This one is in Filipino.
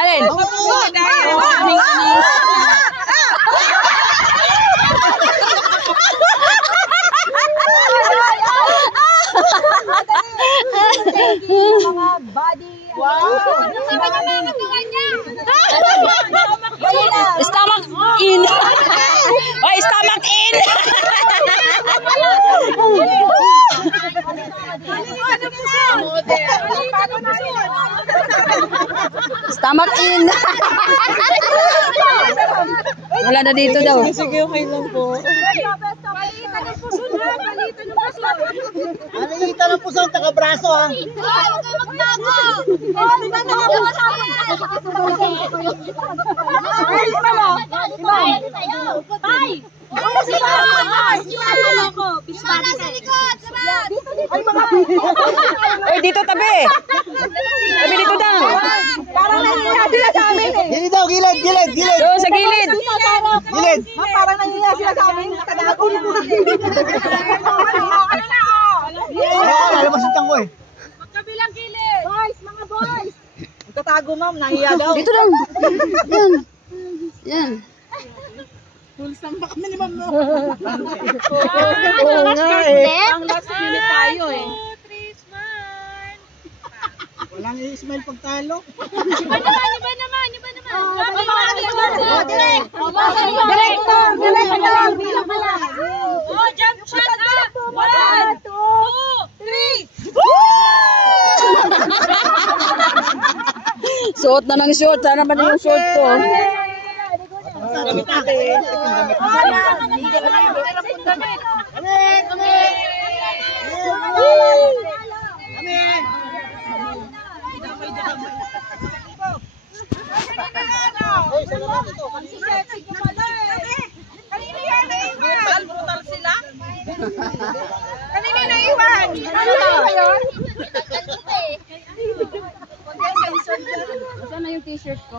Alin? Mga body. Wow. Stomach in. Oy, stomach in. Stomach in. Wala na dito daw. Sige, okay lang po. Alita ng puso, taga-braso ha. Huwag kayo magtago. Oy, dito tabi. Tabi dito daw. Parang nangyayari sila sa amin eh. Gilid daw, gilid, gilid, gilid. Doon sa gilid. Gilid. Ma'am, parang nangyayari sila sa amin. Kadago. Lalabas yung tangko eh. Magkabilang gilid. Boys, mga boys. Tatago ma'am, nahiya daw. Dito daw. Yan. Yan. Pulsang baka kami ni ma'am mo. Oo nga eh. Ang last minute tayo eh. Walang i-smile pagtalo. Iba naman. Direct. Bilang pala. Oh, jump shot up. 1, 2, 3. Suot na ng short. Sana ba na yung short ko? Gamit natin. Brutal sila. Kanina naiwan. Saan na yung t-shirt ko?